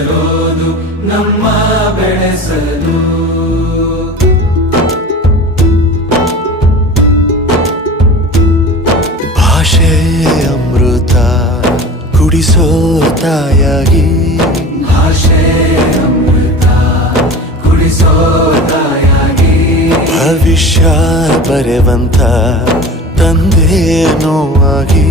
ಭಾಷೆ ಅಮೃತ ಕುಡಿಸೋ ತಾಯಾಗಿ ಭಾಷೆ ಅಮೃತ ಕುಡಿಸೋತಾಯ ಭವಿಷ್ಯ ಬರೆವಂತ ತಂದೆ ನೋವಾಗಿ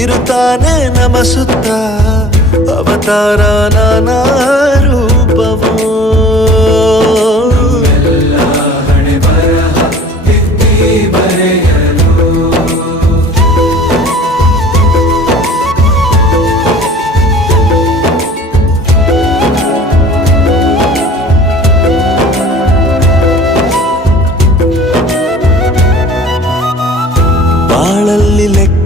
ఇరుతానే నమసుతా అవతారా నానా రూపవ